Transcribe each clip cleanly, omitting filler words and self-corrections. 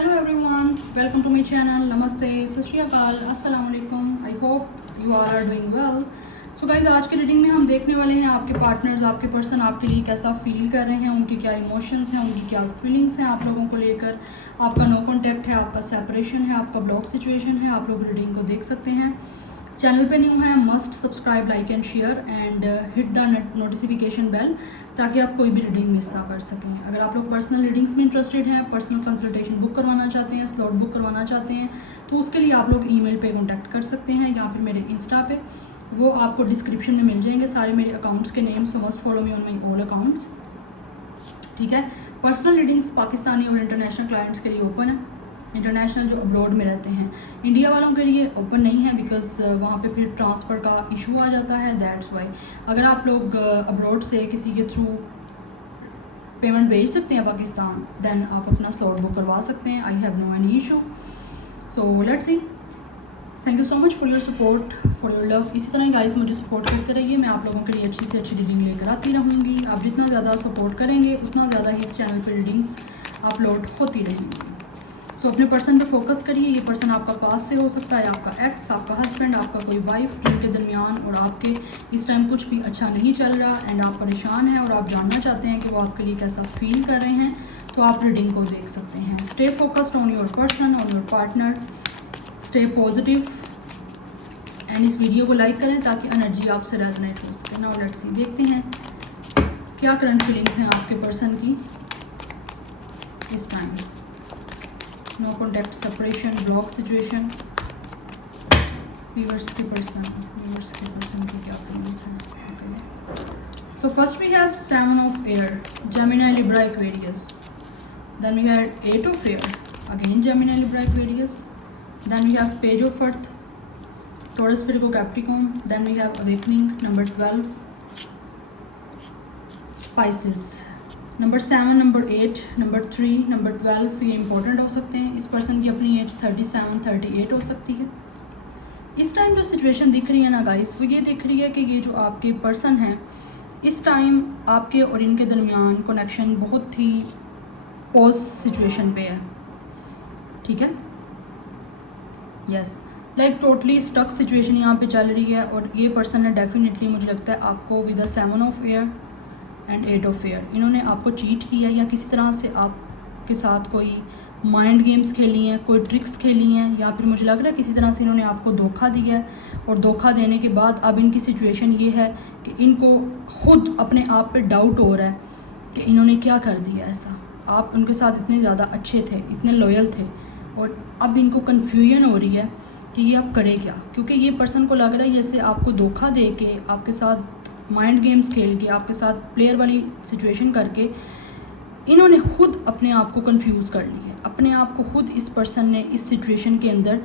Hello everyone, welcome to my channel. Namaste, सत श्री अकाल, अस्सलाम वालेकुम. I hope you all are doing well. So guys, आज की रीडिंग में हम देखने वाले हैं आपके पार्टनर्स, आपके पर्सन आपके लिए कैसा फील कर रहे हैं, उनके क्या इमोशंस हैं, उनकी क्या फीलिंग्स हैं आप लोगों को लेकर. आपका नो कॉन्टैक्ट है, आपका सेपरेशन है, आपका ब्लॉक सिचुएशन है. आप लोग रीडिंग को देख सकते हैं. चैनल पे न्यू है, must subscribe, like and share and hit the notification bell ताकि आप कोई भी रीडिंग मिस ना कर सकें. अगर आप लोग पर्सनल रीडिंग्स में इंटरेस्टेड हैं, पर्सनल कंसल्टेशन बुक करवाना चाहते हैं, स्लॉट बुक करवाना चाहते हैं, तो उसके लिए आप लोग ईमेल पे कांटेक्ट कर सकते हैं या फिर मेरे इंस्टा पे. वो आपको डिस्क्रिप्शन में मिल जाएंगे सारे मेरे अकाउंट्स के name. So must follow me on my all accounts. ठीक है. पर्सनल रीडिंग्स पाकिस्तानी और इंटरनेशनल क्लाइंट्स के लिए ओपन है. इंटरनेशनल जो अब्रॉड में रहते हैं, इंडिया वालों के लिए ओपन नहीं है बिकॉज वहाँ पे फिर ट्रांसफ़र का इशू आ जाता है. दैट्स वाई अगर आप लोग अब्रॉड से किसी के थ्रू पेमेंट भेज सकते हैं पाकिस्तान, देन आप अपना स्लॉट बुक करवा सकते हैं. I have no any issue. So let's see. Thank you so much for your support, for your love. इसी तरह गाइस मुझे सपोर्ट करते रहिए. मैं आप लोगों के लिए अच्छी से अच्छी रीडिंग लेकर आती रहूँगी. आप जितना ज़्यादा सपोर्ट करेंगे उतना ज़्यादा ही इस चैनल पर रीडिंग्स अपलोड होती रहेंगी. सो अपने पर्सन पे फोकस करिए. ये पर्सन आपका पास से हो सकता है, आपका एक्स, आपका हस्बैंड, आपका कोई वाइफ, जिनके दरमियान और आपके इस टाइम कुछ भी अच्छा नहीं चल रहा एंड आप परेशान हैं और आप जानना चाहते हैं कि वो आपके लिए कैसा फील कर रहे हैं, तो आप रीडिंग को देख सकते हैं. Stay focused on your person, on your partner. Stay positive and इस वीडियो को लाइक करें ताकि एनर्जी आपसे रेजोनेट हो सके. नाउ लेट्स सी, देखते हैं क्या करंट फीलिंग्स हैं आपके पर्सन की इस time. No contact, separation, block situation. Viewers के पर्सन की क्या फीलिंग्स हैं. Okay. So first we have 7 of air, Gemini, Libra, Aquarius. Then we have 8 of air, again Gemini, Libra, Aquarius. Then we have page of earth, Taurus, Virgo, Capricorn. Then we have awakening, number 12, Pisces. Number 7, number 8, number 3, number 12 ये important हो सकते हैं. इस person की अपनी as 37, 38 हो सकती है. इस टाइम जो सिचुएशन दिख रही है ना गाइस, वो ये दिख रही है कि ये जो आपके पर्सन हैं इस टाइम आपके और इनके दरमियान कनेक्शन बहुत ही पॉज सिचुएशन पे है. ठीक है. Yes, like totally stuck situation यहाँ पे चल रही है. और ये पर्सन है डेफिनेटली, मुझे लगता है आपको with the 7 of air and 8 of air, इन्होंने आपको चीट किया या किसी तरह से आपके साथ कोई माइंड गेम्स खेली हैं, कोई ट्रिक्स खेली हैं, या फिर मुझे लग रहा है किसी तरह से इन्होंने आपको धोखा दिया है. और धोखा देने के बाद अब इनकी सिचुएशन ये है कि इनको खुद अपने आप पे डाउट हो रहा है कि इन्होंने क्या कर दिया ऐसा. आप उनके साथ इतने ज़्यादा अच्छे थे, इतने लॉयल थे, और अब इनको कन्फ्यूजन हो रही है कि ये अब करे क्या. क्योंकि ये पर्सन को लग रहा है जैसे आपको धोखा दे के, आपके साथ माइंड गेम्स खेल के, आपके साथ प्लेयर वाली सिचुएशन करके इन्होंने खुद अपने आप को कंफ्यूज कर ली है. अपने आप को खुद इस पर्सन ने इस सिचुएशन के अंदर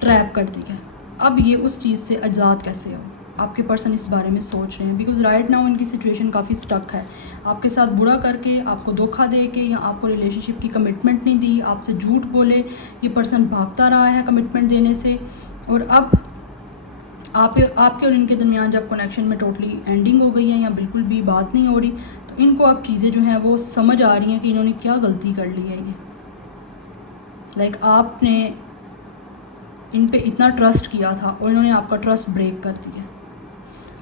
ट्रैप कर दिया है. अब ये उस चीज़ से आज़ाद कैसे हो, आपके पर्सन इस बारे में सोच रहे हैं. बिकॉज राइट नाउ इनकी सिचुएशन काफ़ी स्टक है. आपके साथ बुरा करके, आपको धोखा दे के, या आपको रिलेशनशिप की कमिटमेंट नहीं दी, आपसे झूठ बोले, ये पर्सन भागता रहा है कमिटमेंट देने से. और अब आपके और इनके दरमियान जब कनेक्शन में टोटली एंडिंग हो गई है या बिल्कुल भी बात नहीं हो रही, तो इनको अब चीज़ें जो हैं वो समझ आ रही हैं कि इन्होंने क्या गलती कर ली है. ये लाइक आपने इन पे इतना ट्रस्ट किया था और इन्होंने आपका ट्रस्ट ब्रेक कर दिया.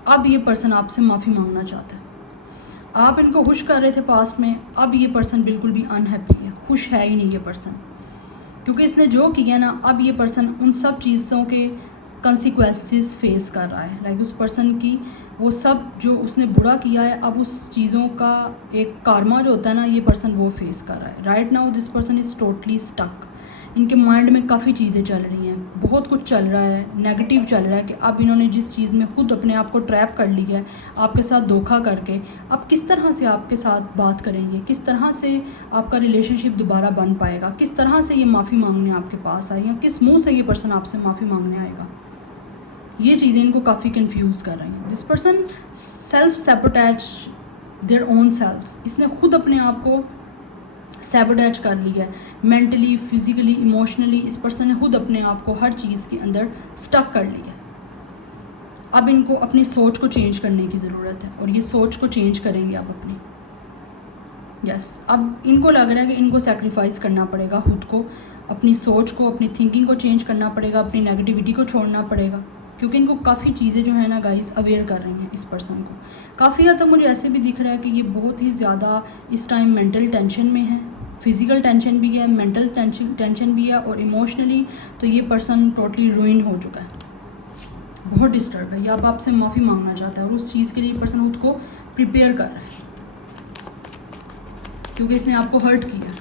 अब ये पर्सन आपसे माफ़ी मांगना चाहता है. आप इनको खुश कर रहे थे पास्ट में, अब ये पर्सन बिल्कुल भी अनहैप्पी है, खुश है ही नहीं ये पर्सन. क्योंकि इसने जो किया ना, अब ये पर्सन उन सब चीज़ों के कंसिक्वेंसेस फेस कर रहा है. लाइक उस पर्सन की वो सब जो उसने बुरा किया है, अब उस चीज़ों का एक कारमा जो होता है ना, ये पर्सन वो फेस कर रहा है. Right now this person is totally stuck. इनके माइंड में काफ़ी चीज़ें चल रही हैं, बहुत कुछ चल रहा है, नेगेटिव चल रहा है कि अब इन्होंने जिस चीज़ में खुद अपने आप को ट्रैप कर लिया है, आपके साथ धोखा करके, अब किस तरह से आपके साथ बात करेंगे, किस तरह से आपका रिलेशनशिप दोबारा बन पाएगा, किस तरह से ये माफ़ी मांगने आपके पास आएगा, किस मुंह से ये पर्सन आपसे माफ़ी मांगने आएगा. ये चीज़ें इनको काफ़ी कंफ्यूज कर रही हैं. This person self sabotage their own selfs. इसने खुद अपने आप को सैबोटेज कर लिया है, मेंटली, फिजिकली, इमोशनली. इस पर्सन ने खुद अपने आप को हर चीज़ के अंदर स्टक कर लिया है. अब इनको अपनी सोच को चेंज करने की ज़रूरत है और ये सोच को चेंज करेंगे आप अपनी. यस, अब इनको लग रहा है कि इनको सेक्रीफाइस करना पड़ेगा खुद को, अपनी सोच को, अपनी थिंकिंग को चेंज करना पड़ेगा, अपनी नेगेटिविटी को छोड़ना पड़ेगा, क्योंकि इनको काफ़ी चीज़ें जो है ना गाइस अवेयर कर रही हैं इस पर्सन को। काफ़ी हद तक मुझे ऐसे भी दिख रहा है कि ये बहुत ही ज़्यादा इस टाइम मेंटल टेंशन में है, फिज़िकल टेंशन भी है, मेंटल टेंशन भी है, और इमोशनली तो ये पर्सन टोटली रूइन हो चुका है, बहुत डिस्टर्ब है। या अब आपसे माफ़ी मांगना चाहता है और उस चीज़ के लिए पर्सन खुद को प्रिपेयर कर रहा है, क्योंकि इसने आपको हर्ट किया।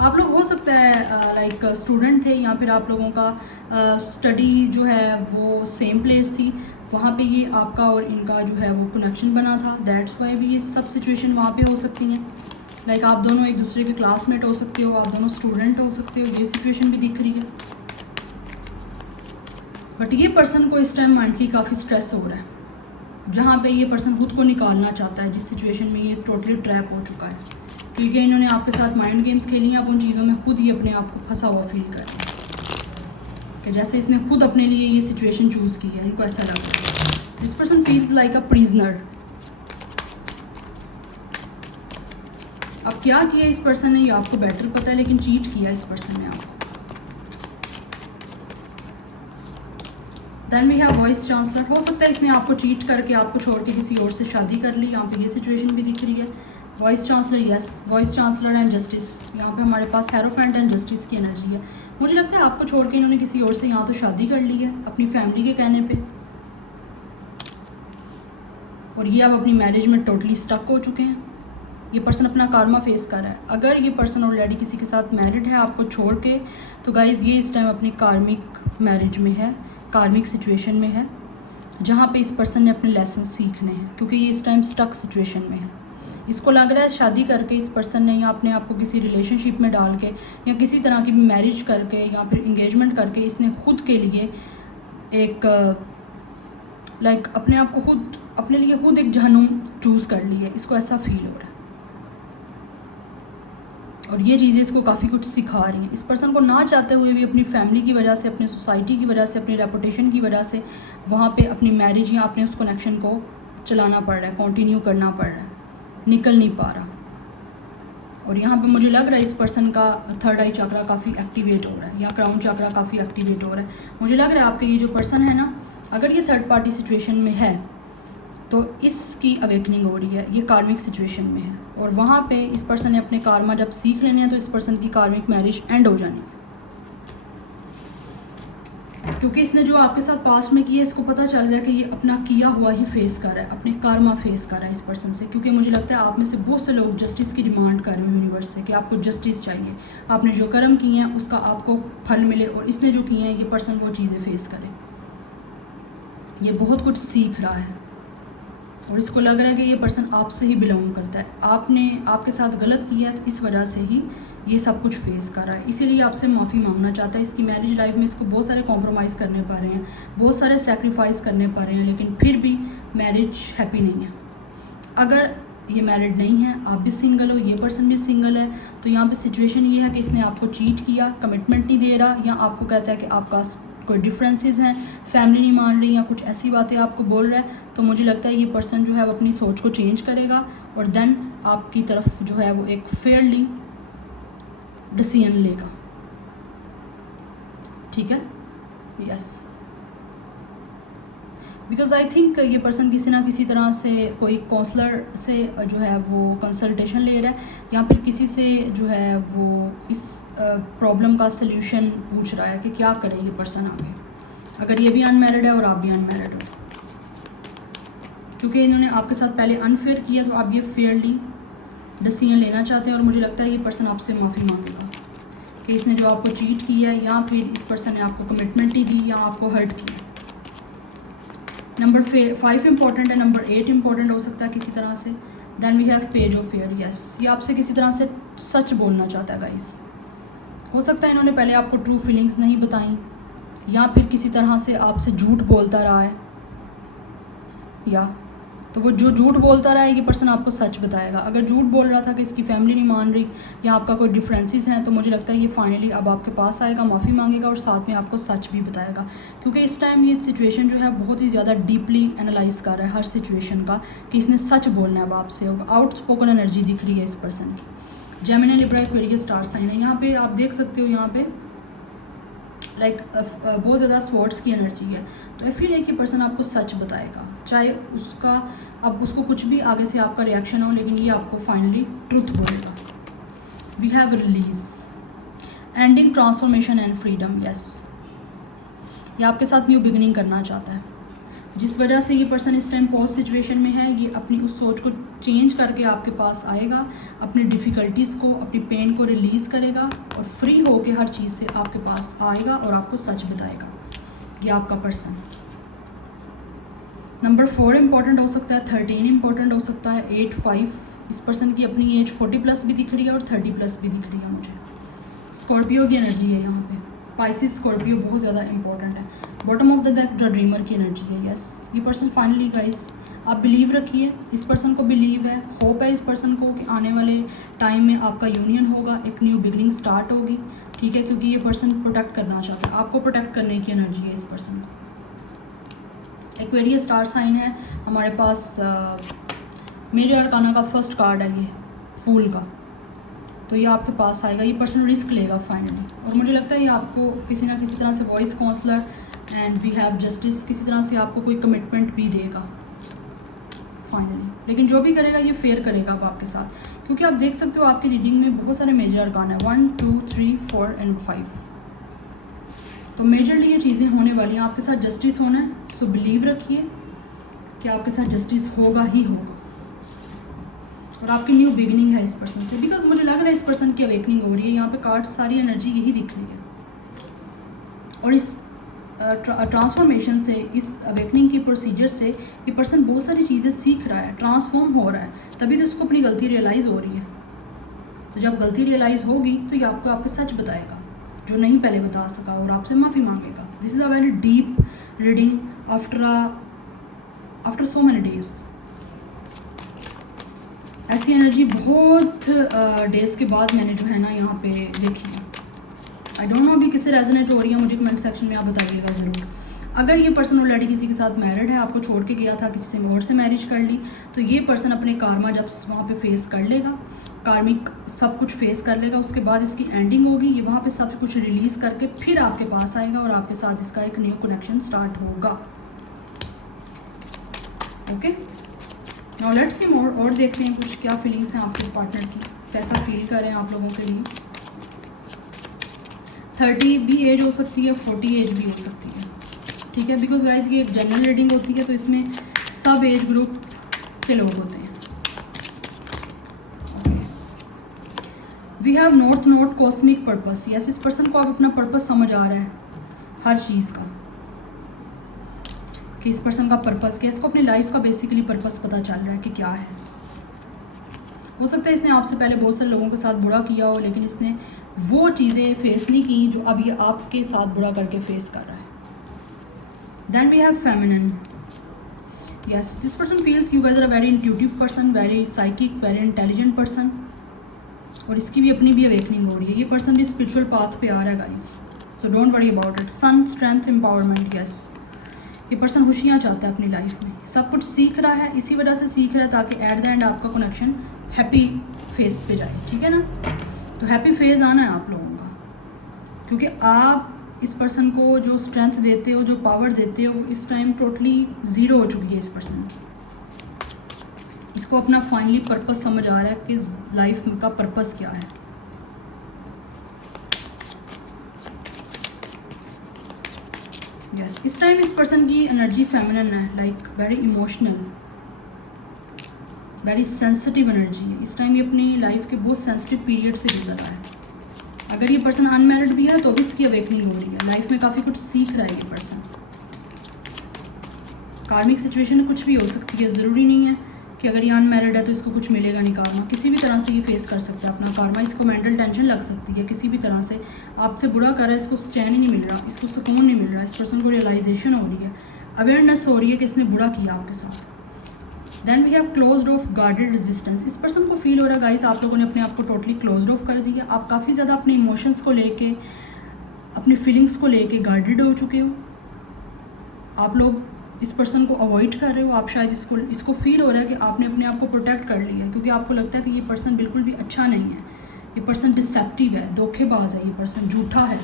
आप लोग हो सकता है लाइक स्टूडेंट थे, या फिर आप लोगों का स्टडी जो है वो सेम प्लेस थी, वहाँ पे ये आपका और इनका जो है वो कनेक्शन बना था, दैट्स वाई भी ये सब सिचुएशन वहाँ पे हो सकती हैं। लाइक आप दोनों एक दूसरे के क्लासमेट हो सकते हो, आप दोनों स्टूडेंट हो सकते हो, ये सिचुएशन भी दिख रही है। बट ये पर्सन को इस टाइम मेंटली काफ़ी स्ट्रेस हो रहा है, जहाँ पे ये पर्सन खुद को निकालना चाहता है, जिस सिचुएशन में ये टोटली ट्रैप हो चुका है, क्योंकि इन्होंने आपके साथ माइंड गेम्स खेली हैं। आप उन चीज़ों में खुद ही अपने आप को फंसा हुआ फील कर रहे हैं, कि जैसे इसने खुद अपने लिए ये सिचुएशन चूज़ की है, इनको ऐसा लग रहा है। This person feels like a prisoner. अब क्या किया इस पर्सन ने ये आपको बेटर पता है, लेकिन चीट किया इस पर्सन ने आपको। Then we have vice chancellor. हो सकता है इसने आपको चीट करके आपको छोड़ के किसी और से शादी कर ली, यहाँ पे ये सिचुएशन भी दिख रही है। Voice chancellor, yes, voice chancellor and justice, यहाँ पे हमारे पास हेरोफेंट एंड जस्टिस की एनर्जी है। मुझे लगता है आपको छोड़ के इन्होंने किसी और से यहाँ तो शादी कर ली है अपनी फैमिली के कहने पे, और ये अब अपनी मैरिज में टोटली स्टक हो चुके हैं। ये पर्सन अपना कार्मा फेस कर रहा है। अगर ये पर्सन ऑलरेडी किसी के साथ मैरिड है आपको छोड़ के, तो गाइज़ ये इस टाइम अपनी कार्मिक मैरिज में है, कार्मिक सिचुएशन में है, जहाँ पे इस पर्सन ने अपने लेसन सीखने हैं, क्योंकि ये इस टाइम स्टक सिचुएशन में है। इसको लग रहा है शादी करके इस पर्सन ने, या अपने आप को किसी रिलेशनशिप में डाल के, या किसी तरह की मैरिज करके, या फिर इंगेजमेंट करके, इसने खुद के लिए एक लाइक अपने आप को खुद, अपने लिए खुद एक जहन्नुम चूज़ कर ली है। इसको ऐसा फील हो रहा है, और ये चीज़ें इसको काफ़ी कुछ सिखा रही हैं। इस पर्सन को ना चाहते हुए भी अपनी फैमिली की वजह से, अपनी सोसाइटी की वजह से, अपनी रेपुटेशन की वजह से वहाँ पे अपनी मैरिज या अपने उस कनेक्शन को चलाना पड़ रहा है, कंटिन्यू करना पड़ रहा है, निकल नहीं पा रहा। और यहाँ पे मुझे लग रहा है इस पर्सन का थर्ड आई चक्रा काफ़ी एक्टिवेट हो रहा है, या क्राउन चक्रा काफ़ी एक्टिवेट हो रहा है। मुझे लग रहा है आपके ये जो पर्सन है ना, अगर ये थर्ड पार्टी सिचुएशन में है तो इसकी अवेकनिंग हो रही है, ये कार्मिक सिचुएशन में है, और वहाँ पे इस पर्सन ने अपने कार्मा जब सीख लेने हैं तो इस पर्सन की कार्मिक मैरिज एंड हो जानी है, क्योंकि इसने जो आपके साथ पास्ट में किया, इसको पता चल रहा है कि ये अपना किया हुआ ही फेस कर रहा है, अपने कार्मा फेस कर रहा है इस पर्सन से। क्योंकि मुझे लगता है आप में से बहुत से लोग जस्टिस की डिमांड कर रहे हो यूनिवर्स से, कि आपको जस्टिस चाहिए, आपने जो कर्म किए हैं उसका आपको फल मिले, और इसने जो किए हैं ये पर्सन वो चीज़ें फेस करे। ये बहुत कुछ सीख रहा है, और इसको लग रहा है कि ये पर्सन आपसे ही बिलोंग करता है, आपने आपके साथ गलत किया है, तो इस वजह से ही ये सब कुछ फेस कर रहा है, इसीलिए आपसे माफ़ी मांगना चाहता है। इसकी मैरिज लाइफ में इसको बहुत सारे कॉम्प्रोमाइज़ करने पा रहे हैं, बहुत सारे सेक्रीफाइस करने पा रहे हैं, लेकिन फिर भी मैरिज हैप्पी नहीं है। अगर ये मैरिड नहीं है, आप भी सिंगल हो, ये पर्सन भी सिंगल है, तो यहाँ पे सिचुएशन ये है कि इसने आपको चीट किया, कमिटमेंट नहीं दे रहा, या आपको कहता है कि आपका कोई डिफरेंसेस हैं, फैमिली नहीं मान रही, या कुछ ऐसी बातें आपको बोल रहा है। तो मुझे लगता है ये पर्सन जो है वो अपनी सोच को चेंज करेगा, और देन आपकी तरफ जो है वो एक फेयरली डिसीजन लेगा, ठीक है। यस, बिकॉज आई थिंक ये पर्सन किसी ना किसी तरह से कोई काउंसलर से जो है वो कंसल्टेशन ले रहा है, या फिर किसी से जो है वो इस प्रॉब्लम का सल्यूशन पूछ रहा है कि क्या करे ये पर्सन आगे, अगर ये भी अनमैरिड है और आप भी अनमैरिड हो, क्योंकि इन्होंने आपके साथ पहले अनफेयर किया, तो आप ये फेयरली डिसीजन लेना चाहते हैं। और मुझे लगता है ये पर्सन आपसे माफ़ी मांगेगा कि इसने जो आपको चीट किया, या फिर इस पर्सन ने आपको कमिटमेंट ही दी, या आपको हर्ट किया। नंबर 5 इंपॉर्टेंट है, नंबर 8 इंपॉर्टेंट हो सकता है किसी तरह से। Then we have page of fire, yes, ये आपसे किसी तरह से सच बोलना चाहता है गाइस। हो सकता है इन्होंने पहले आपको ट्रू फीलिंग्स नहीं बताई, या फिर किसी तरह से आपसे झूठ बोलता रहा है, या तो वो जो झूठ बोलता रहा है ये पर्सन आपको सच बताएगा। अगर झूठ बोल रहा था कि इसकी फैमिली नहीं मान रही या आपका कोई डिफरेंसेस हैं, तो मुझे लगता है ये फाइनली अब आपके पास आएगा, माफ़ी मांगेगा और साथ में आपको सच भी बताएगा, क्योंकि इस टाइम ये सिचुएशन जो है बहुत ही ज़्यादा डीपली एनालाइज कर रहा है हर सिचुएशन का कि इसने सच बोलना है अब आपसे। आउट स्पोकन एनर्जी दिख रही है इस पर्सन की। Gemini, Libra, Aquarius star sign है। यहाँ पे आप देख सकते हो, यहाँ पे लाइक बहुत ज़्यादा स्वॉर्ड्स की एनर्जी है। तो आई फील है कि पर्सन आपको सच बताएगा, चाहे उसका अब उसको कुछ भी आगे से आपका रिएक्शन हो, लेकिन ये आपको फाइनली ट्रुथ बोलेगा। We have release, ending, transformation and freedom. Yes, ये आपके साथ न्यू बिगिनिंग करना चाहता है। जिस वजह से ये पर्सन इस टाइम पॉज सिचुएशन में है, ये अपनी उस सोच को चेंज करके आपके पास आएगा, अपनी डिफ़िकल्टीज़ को, अपनी पेन को रिलीज़ करेगा और फ्री होके हर चीज़ से आपके पास आएगा और आपको सच बताएगा। ये आपका पर्सन। नंबर 4 इंपॉर्टेंट हो सकता है, 13 इंपॉर्टेंट हो सकता है, 8, 5। इस पर्सन की अपनी एज 40+ भी दिख रही है और 30+ भी दिख रही है मुझे। स्कॉर्पियो की एनर्जी है यहाँ पे। पाइसिस, स्कॉर्पियो बहुत ज़्यादा इंपॉर्टेंट है। Bottom of the deck the dreamer की एनर्जी है। यस, ये पर्सन फाइनली गाइस, आप बिलीव रखिए, इस पर्सन को बिलीव है, होप है इस पर्सन को कि आने वाले टाइम में आपका यूनियन होगा, एक न्यू बिगनिंग स्टार्ट होगी, ठीक है, क्योंकि ये पर्सन प्रोटेक्ट करना चाहता है, आपको प्रोटेक्ट करने की एनर्जी है इस पर्सन को। एक्वेरियस स्टार साइन है हमारे पास। मेजर अरकाना का फर्स्ट कार्ड है ये, फूल का। तो ये आपके पास आएगा, ये पर्सन रिस्क लेगा फाइनली, और मुझे लगता है ये आपको किसी ना किसी तरह से voice counsellor and we have justice, किसी तरह से आपको कोई कमिटमेंट भी देगा फाइनली। लेकिन जो भी करेगा ये फेयर करेगा अब आपके साथ, क्योंकि आप देख सकते हो आपकी रीडिंग में बहुत सारे मेजर अरकान है, 1, 2, 3, 4 एंड 5। तो मेजरली ये चीज़ें होने वाली हैं, आपके साथ जस्टिस होना है। सो बिलीव रखिए कि आपके साथ जस्टिस होगा ही होगा, और आपकी न्यू बिगिनिंग है इस पर्सन से, बिकॉज मुझे लग रहा है इस पर्सन की अवेकनिंग हो रही है। यहाँ पे कार्ड सारी एनर्जी यही दिख रही है, और इस ट्रांसफॉर्मेशन से, इस अवेकनिंग की प्रोसीजर से ये पर्सन बहुत सारी चीज़ें सीख रहा है, ट्रांसफॉर्म हो रहा है, तभी तो उसको अपनी गलती रियलाइज़ हो रही है। तो जब गलती रियलाइज़ होगी तो ये आपको आपके सच बताएगा जो नहीं पहले बता सका, और आपसे माफ़ी मांगेगा। This is a very deep reading after so many days. ऐसी एनर्जी बहुत डेज़ के बाद मैंने जो है ना यहाँ पे देखी है। आई डोंट नो अभी किसे रेजोनेट हो रही है, मुझे कमेंट सेक्शन में आप बताइएगा ज़रूर। अगर ये पर्सन ऑलरेडी किसी के साथ मैरिड है, आपको छोड़ के गया था, किसी से और से मैरिज कर ली, तो ये पर्सन अपने कार्मा जब वहाँ पे फेस कर लेगा, कार्मिक सब कुछ फेस कर लेगा, उसके बाद इसकी एंडिंग होगी, ये वहाँ पे सब कुछ रिलीज़ करके फिर आपके पास आएगा और आपके साथ इसका एक न्यू कनेक्शन स्टार्ट होगा। ओके, नाउ लेट्स सी मोर, और देखते हैं कुछ क्या फीलिंग्स हैं आपके पार्टनर की, कैसा फील कर रहे हैं आप लोगों के लिए। 30 भी एज हो सकती है, 40 एज भी हो सकती है, ठीक है, बिकॉज गाइस ये एक जनरल रीडिंग होती है, तो इसमें सब एज ग्रुप के लोग होते हैं। We have north node cosmic purpose. Yes, इस पर्सन को अब अपना पर्पस समझ आ रहा है हर चीज़ का, कि इस पर्सन का पर्पस क्या है, इसको अपनी लाइफ का बेसिकली पर्पस पता चल रहा है कि क्या है। हो सकता है इसने आपसे पहले बहुत सारे लोगों के साथ बुरा किया हो, लेकिन इसने वो चीज़ें फेस नहीं की जो अब ये आपके साथ बुरा करके फेस कर रहा है। Then we have feminine. Yes, this person feels you guys are a very intuitive person, very psychic, very intelligent person, और इसकी भी अपनी भी अवेकनिंग हो रही है। ये पर्सन भी स्पिरिचुअल पाथ पे आ रहा है guys, so don't worry about it. Sun, strength, empowerment. Yes, ये पर्सन खुशियाँ चाहता है अपनी लाइफ में, सब कुछ सीख रहा है, इसी वजह से सीख रहा है ताकि एट द एंड आपका कनेक्शन हैप्पी फेज पे जाए, ठीक है ना। तो हैप्पी फेज आना है आप लोगों का, क्योंकि आप इस पर्सन को जो स्ट्रेंथ देते हो, जो पावर देते हो, इस टाइम टोटली ज़ीरो हो चुकी है इस पर्सन। इसको अपना फाइनली पर्पस समझ आ रहा है कि लाइफ का पर्पस क्या है। यस, इस टाइम इस पर्सन की एनर्जी फेमिनिन है, like very emotional, very sensitive energy है। इस टाइम ये अपनी लाइफ के बहुत सेंसिटिव पीरियड से गुजर रहा है। अगर ये पर्सन अनमैरिड भी है तो भी इसकी अवेकनिंग हो रही है, लाइफ में काफ़ी कुछ सीख रहा है ये पर्सन। कार्मिक सिचुएशन कुछ भी हो सकती है, ज़रूरी नहीं है कि अगर ये अनमैरिड है तो इसको कुछ मिलेगा नहीं कार्मा, किसी भी तरह से ये फेस कर सकता है अपना कार्मा। इसको मेंटल टेंशन लग सकती है, किसी भी तरह से आपसे बुरा कर रहा है, इसको चैन ही नहीं मिल रहा, इसको सुकून नहीं मिल रहा, इस पर्सन को रियलाइजेशन हो रही है, अवेयरनेस हो रही है कि इसने बुरा किया आपके साथ। Then we have closed off guarded resistance. इस पर्सन को फील हो रहा है गाइस आप लोगों ने अपने आप को टोटली क्लोज्ड ऑफ कर दिया। आप काफ़ी ज़्यादा अपने इमोशंस को लेके, अपनी फीलिंग्स को लेके गार्डेड हो चुके हो। आप लोग इस पर्सन को अवॉइड कर रहे हो। आप शायद इसको फील हो रहा है कि आपने अपने आप को प्रोटेक्ट कर लिया है, क्योंकि आपको लगता है कि ये पर्सन बिल्कुल भी अच्छा नहीं है, ये पर्सन डिसेप्टिव है, धोखेबाज है, ये पर्सन झूठा है,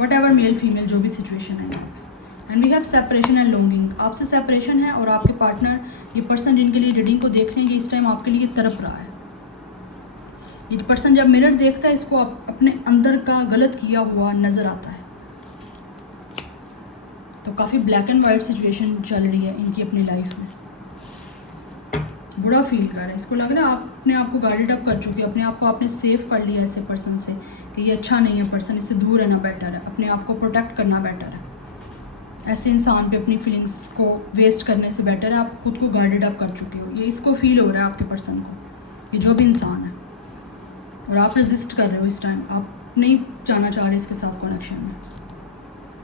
वट एवर मेल फीमेल जो भी सिचुएशन है। And we have separation and longing. आपसे सेपरेशन है और आपके पार्टनर, ये पर्सन जिनके लिए रीडिंग को देख रहे हैं, ये इस टाइम आपके लिए तड़प रहा है। ये पर्सन जब मिरर देखता है इसको अपने अंदर का गलत किया हुआ नज़र आता है। तो काफ़ी ब्लैक एंड वाइट सिचुएशन चल रही है इनकी अपनी लाइफ में। बुरा फील कर रहा है, इसको लग रहा है आप अपने आप को गार्डेड अप कर चुके हो, अपने आप को आपने सेव कर लिया ऐसे पर्सन से कि ये अच्छा नहीं है पर्सन, इससे दूर रहना बेटर है, अपने आप को प्रोटेक्ट करना बेटर है। ऐसे इंसान पे अपनी फीलिंग्स को वेस्ट करने से बेटर है आप खुद को गार्डेड अप कर चुके हो। ये इसको फील हो रहा है आपके पर्सन को, ये जो भी इंसान है, और आप रेजिस्ट कर रहे हो इस टाइम। आप नहीं जाना चाह रहे इसके साथ कनेक्शन में।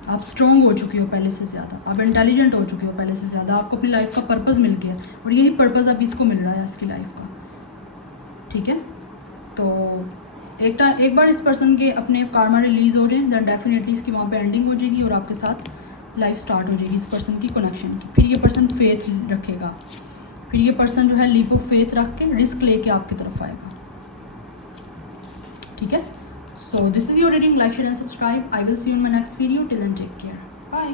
आप स्ट्रॉन्ग हो चुके हो पहले से ज़्यादा, आप इंटेलिजेंट हो चुके हो पहले से ज़्यादा। आपको अपनी लाइफ का पर्पस मिल गया और यही पर्पस अब इसको मिल रहा है इसकी लाइफ का। ठीक है, तो एक बार इस पर्सन के अपने कार्मा रिलीज़ हो जाए, दैन डेफिनेटली इसकी वहाँ पे एंडिंग हो जाएगी और आपके साथ लाइफ स्टार्ट हो जाएगी इस पर्सन की कनेक्शन। फिर ये पर्सन फेथ रखेगा, फिर ये पर्सन जो है लीप ऑफ फेथ रख के रिस्क लेके आपकी तरफ आएगा। ठीक है, so this is your reading. Like, share and subscribe. I will see you in my next video. Till then, take care. Bye.